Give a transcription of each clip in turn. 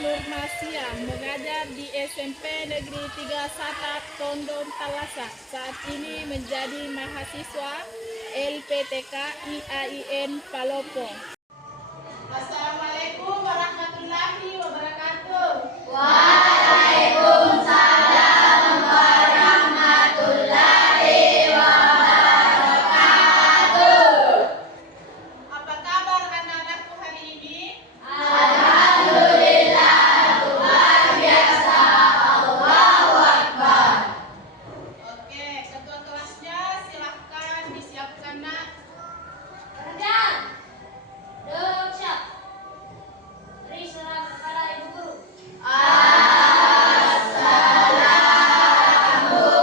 Nurmasia, mengajar di SMP Negeri 3 Satak, Tondon, Talasa. Saat ini menjadi mahasiswa LPTK IAIN Palopo. Assalamualaikum warahmatullahi wabarakatuh. Waalaikumsalam warahmatullahi wabarakatuh. Apa kabar anak-anakku hari ini? Alhamdulillah, luar biasa. Allahu Akbar. Oke, ketua kelasnya silahkan disiapkan nak. Kerjaan. Duduk siap. Beri serah kepada Ibu Guru. Assalamualaikum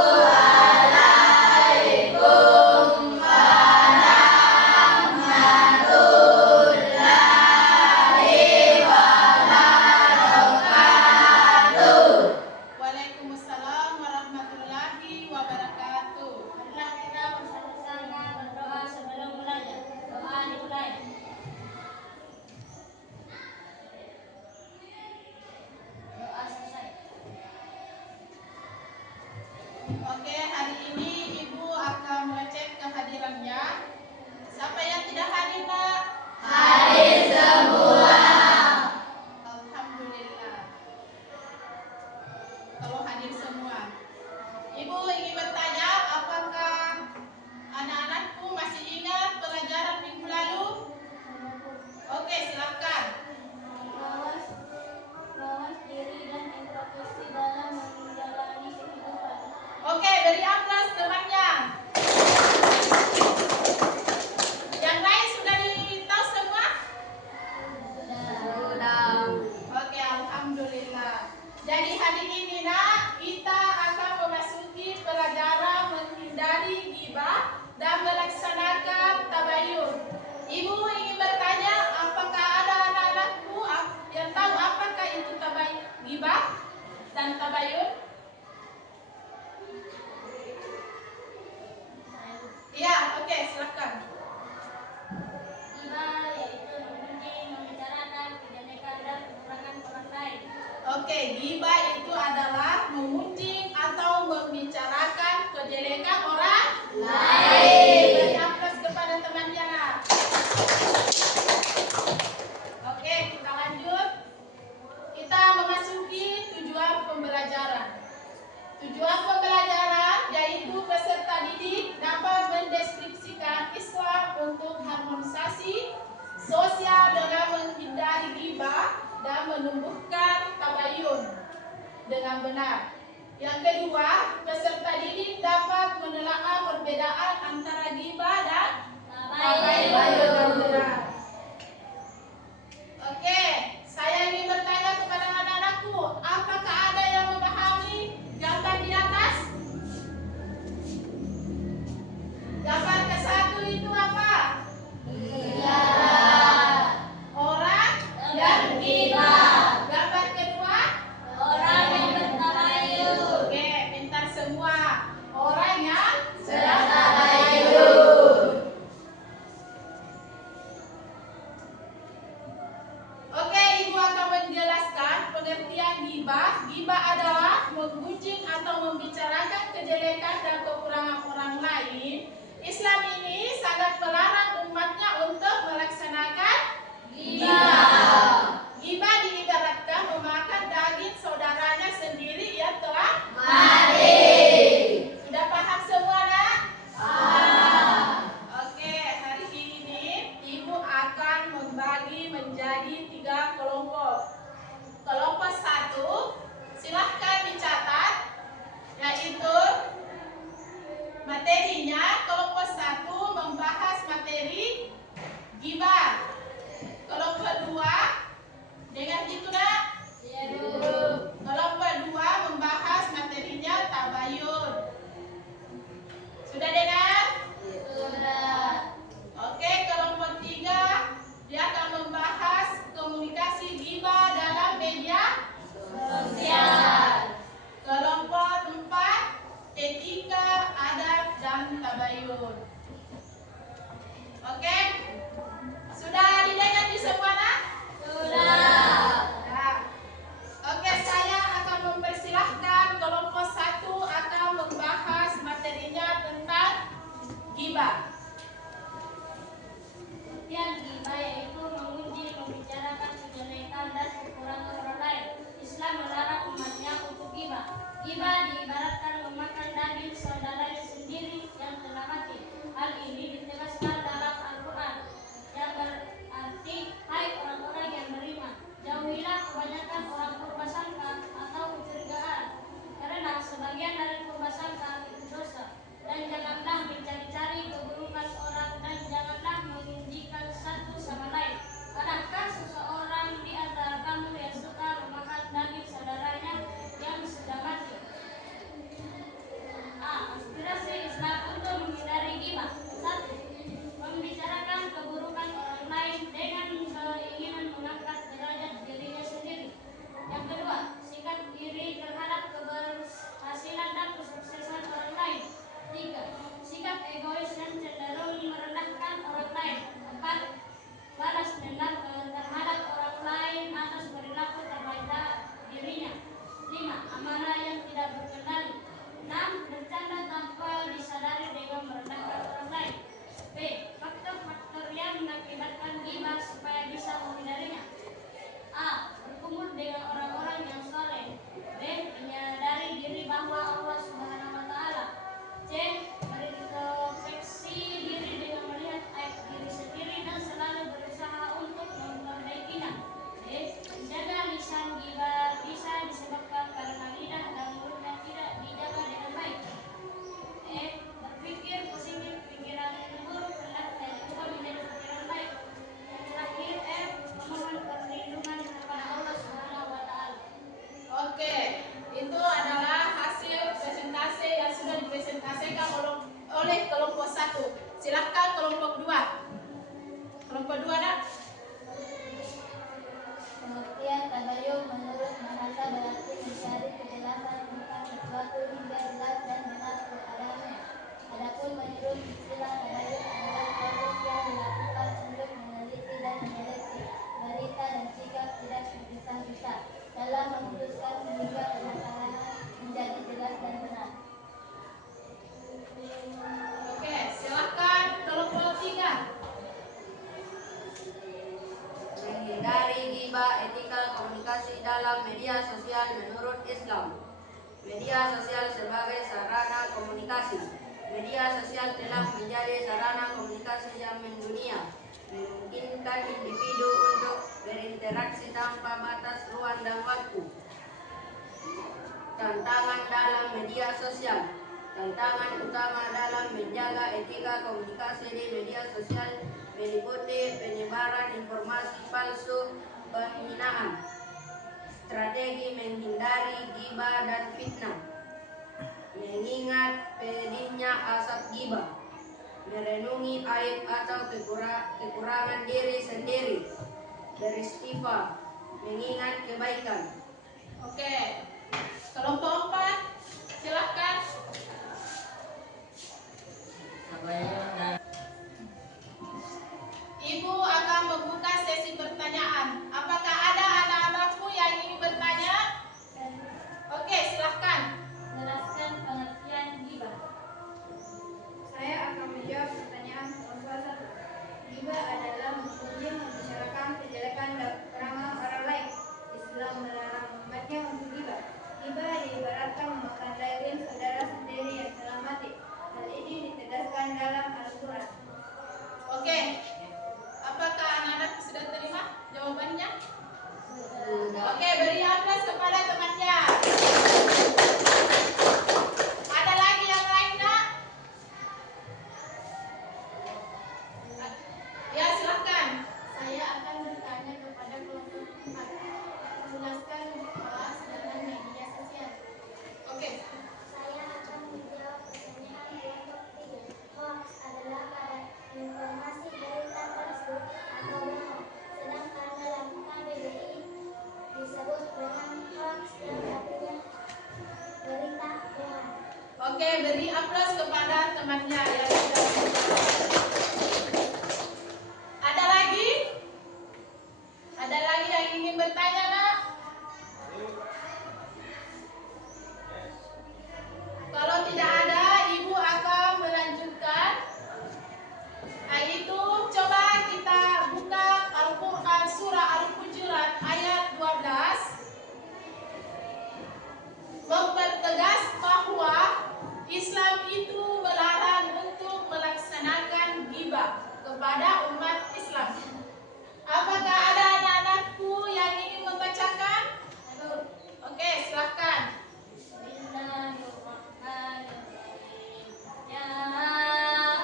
warahmatullahi wabarakatuh. Waalaikumsalam warahmatullahi wabarakatuh. Marilah kita bersama-sama berdoa sebelum belajar. Doa dimulai. Doa selesai. Oke, hari ini Ibu akan mengecek kehadirannya. Siapa yang tidak hadir, nak? Hadir semua. Alhamdulillah. Kalau hadir semua. Ibu ingin bertanya, apakah anak-anakku masih ingat pelajaran minggu lalu? Oke, silakan. Mawas diri dan empati dalam menjalani kehidupan. Oke, beri aplaus temannya. Yang lain sudah ditahu semua? Sudah. Oke, alhamdulillah. Jadi hari ini nak, kita akan memasuki pelajaran menghindari ghibah dan melaksanakan tabayun. Ibu ingin bertanya, apakah ada anak-anakku yang tahu apakah itu ghibah dan tabayun? Iya, oke, silakan. Ghibah yaitu menggunjing, membicarakan kejelekan dan kekurangan orang lain. Oke, ghibah itu adalah memuncing atau membicarakan kejelekan orang lain. Beri aplaus kepada temannya. Nak. Oke, kita lanjut. Kita memasuki tujuan pembelajaran. Tujuan pembelajaran yaitu peserta didik dapat mendeskripsikan Islam untuk harmonisasi sosial dengan menghindari ghibah dan menumbuhkan tabayun dengan benar. Yang kedua, peserta didik dapat menelaah perbedaan antara ghibah dan tabayun dengan benar. Oke, saya ingin bertanya kepada anak-anakku, apakah ada yang memahami gambar di atas? Gambar ke-1 itu apa? Orang yang ghibah. Gambar kedua? Orang yang bertabayun. Oke, pintar semua. Orang yang sedang Bertabayun. Oke, Ibu akan menjelaskan pengertian ghibah. Ghibah adalah menggunjing atau membicarakan kejelekan dan kekurangan orang lain. Islam ini sangat melarang umatnya untuk melaksanakan ghibah. Ghibah diibaratkan memakan daging saudaranya sendiri yang telah Mari. Sudah paham semua, nak? Ah. Oke, hari ini Ibu akan membagi menjadi 3 kelompok. Kelompok 1, silahkan dicatat, yaitu materinya. Kelompok 1 membahas materi ghibah. Kelompok 2, dengar gitu nak? Iya, Bu. Kelompok 2 membahas materinya tabayun. Sudah dengar? Sudah. Oke, kelompok 3 dia akan membahas komunikasi ghibah dalam media Sosial. Kelompok 4 etika, adab, dan tabayun. Oke? Sudah didengar di semua, nak? Sudah. Nah, Silahkan kelompok 2. Kelompok 2 nak. Pengertian tabayun menurut bahasa berarti mencari kejelasan tentang sesuatu hingga jelas dan benar keadaannya. Adapun menurut istilah tabayun adalah proses yang dilakukan untuk meneliti dan menyelesaikan berita dan sikap tidak tergesa-gesa dalam memutuskan sehingga permasalahan menjadi jelas dan benar. Oke, silahkan kelompok 3. Menghindari ghibah, etika komunikasi dalam media sosial menurut Islam. Media sosial sebagai sarana komunikasi. Media sosial telah menjadi sarana komunikasi yang mendunia, memungkinkan individu untuk berinteraksi tanpa batas ruang dan waktu. Tantangan dalam media sosial. Tantangan utama dalam menjaga etika komunikasi di media sosial meliputi penyebaran informasi palsu, penghinaan, strategi menghindari ghibah dan fitnah, mengingat pedihnya asap ghibah, merenungi aib atau kekurangan diri sendiri, beristighfar, mengingat kebaikan. Oke. Kelompok 4. Silahkan. Ibu akan membuka sesi pertanyaan. Apakah ada anak-anakku yang ingin bertanya? Oke, silahkan. Jelaskan pengertian ghibah. Saya akan menjawab pertanyaan kelompok 1. Ghibah adalah memuji membicarakan kejelekan dan kekurangan orang lain. Islam melarang umatnya untuk ghibah. Ghibah diibaratkan memakan daging saudara sendiri yang telah mati. Hal ini ditegaskan dalam Al-Quran. Oke. Apakah anak-anak sudah terima jawabannya? Oke, beri aplaus kepada temannya. Ada lagi yang lain, nak? Ya, silahkan. Saya akan bertanya kepada kelompok 4. Jelaskan hoax dalam media sosial. Oke. Saya akan menjawab pertanyaan kelompok 3. Hoax adalah informasi berita palsu atau bohong. Sedangkan dalam KBBI disebut dengan hoax yang artinya berita bohong. Oke, beri aplaus kepada temannya yang sudah menjawab. Ada lagi? Ada lagi yang ingin bertanya, nak? Kalau tidak ada, ibu akan melanjutkan. Itu coba kita buka Al-Quran surah Al-Hujurat ayat 12. Mempertegas bahwa Islam itu melarang untuk melaksanakan ghibah kepada umat Islam. Apakah ada anak-anakku yang ingin membacakan? Oke, silahkan. Bismillahirrahmanirrahim. Ya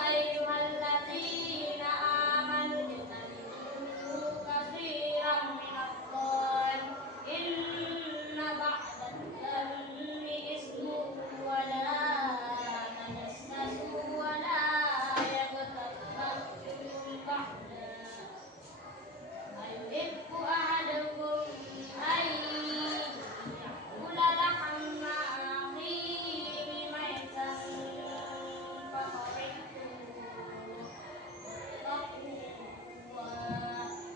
ayyuhalladzina amanu ijtanibu katsiran minadh-dhann inna ba'dadh-dhanni ismun wa la tajassasu wa la yaghtab ba'dukum ba'da. Ayuhibbu ahadukum ay yakula lahma akhihi maitan fakarihtumu.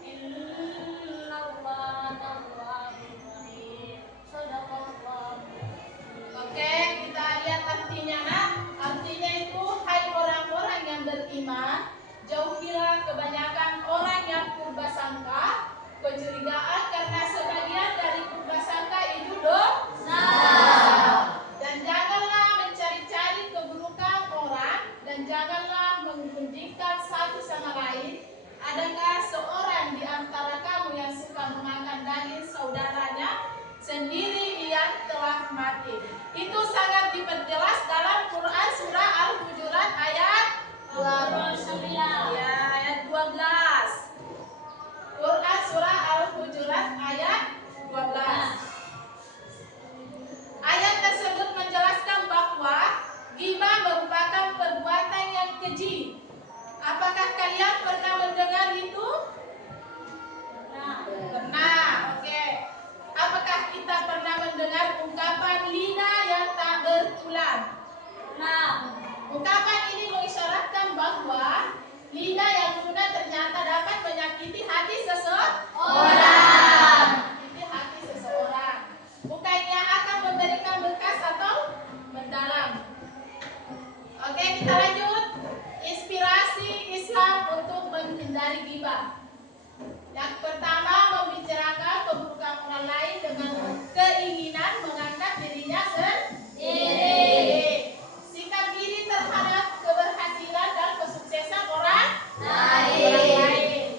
Innallaha tawwabur rahim. Shadaqallahu. Oke, kita lihat artinya, nak. Artinya itu, hai orang-orang yang beriman, jauhilah kebanyakan orang yang purbasangka, kecurigaan karena sebagian dari purbasangka itu dosa. Dan janganlah mencari-cari keburukan orang, dan janganlah menggunjingkan satu sama lain. Adakah seorang di antara kamu yang suka memakan daging saudaranya sendiri yang telah mati? Itu sangat diperjelas dalam Quran surah Al-Hujurat ayat 12. Ya, ayat 12. Quran surah Al-Hujurat ayat 12. Ayat tersebut menjelaskan bahwa ghibah merupakan perbuatan yang keji Ungkapan ini mengisyaratkan bahwa lidah yang lunak ternyata dapat menyakiti hati seseorang. Menyakiti hati seseorang. Bukannya akan memberikan bekas atau mendalam. Oke, kita lanjut. Inspirasi Islam untuk menghindari ghibah. Yang pertama, membicarakan keburukan orang lain dengan keinginan mengangkat dirinya sendiri. Sikap iri terhadap keberhasilan dan kesuksesan orang lain.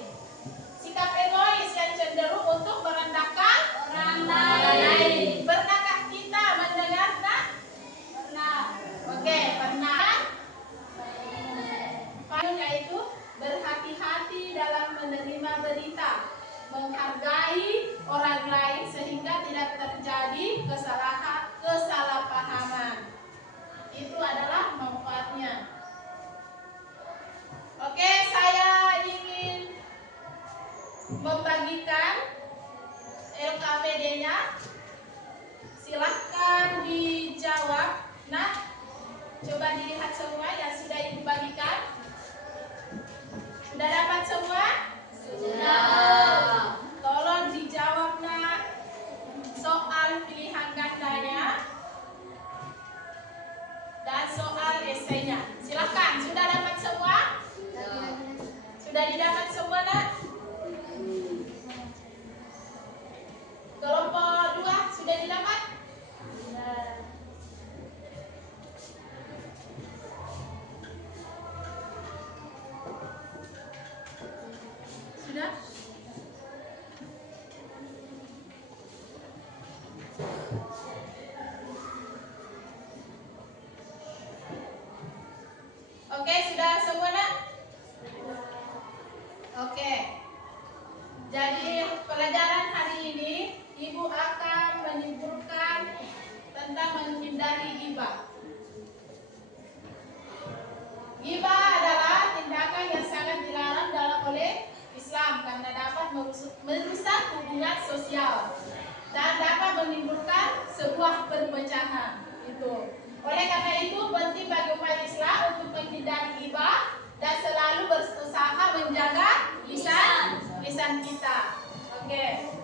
Sikap egois yang cenderung untuk merendahkan orang lain. Pernahkah kita mendengar? Pernah. Oke, pernah. Yaitu berhati-hati dalam menerima berita, menghargai orang lain sehingga tidak terjadi kesalahpahaman. Itu adalah manfaatnya. Oke, saya ingin membagikan LKPD-nya. Silahkan dijawab. Nah, coba dilihat semua yang sudah ibu bagikan. Sudah dapat semua? Sudah. Tolong dijawab, nak, soal pilihan gandanya dan soal esainya. Silakan. Sudah dapat semua? Sudah didapat semua, nak? Kelompok 2 sudah didapat? Sudah? Oke, sudah semua, nak? Oke. Jadi pelajaran hari ini ibu akan menyimpulkan tentang menghindari ghibah. Ghibah adalah tindakan yang sangat dilarang oleh Islam karena dapat merusak hubungan sosial dan dapat menimbulkan sebuah perpecahan. Oleh karena itu penting bagi umat Islam untuk menghindari ghibah dan selalu berusaha menjaga lisan kita. Oke.